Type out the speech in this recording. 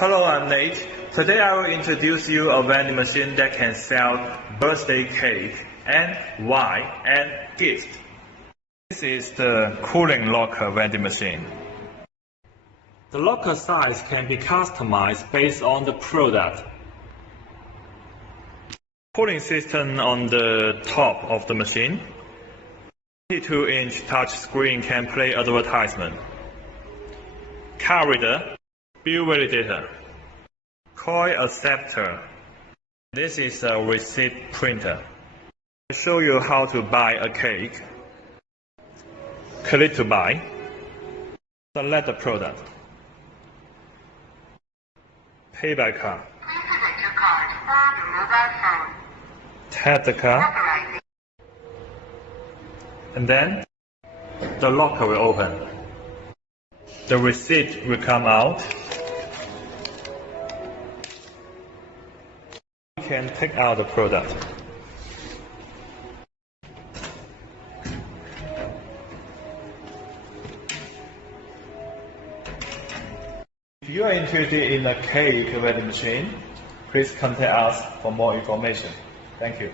Hello, I'm Nate. Today I will introduce you a vending machine that can sell birthday cake and wine and gift. This is the cooling locker vending machine. The locker size can be customized based on the product. Cooling system on the top of the machine. 22-inch touch screen can play advertisement. Card reader, bill validator, coin acceptor. This is a receipt printer. I'll show you how to buy a cake. Click to buy. Select the product. Pay by card. Please select your card or your mobile phone. Tap the card, Authorizing. and then the locker will open. The receipt will come out. You can take out the product. If you are interested in a cake vending machine, please contact us for more information. Thank you.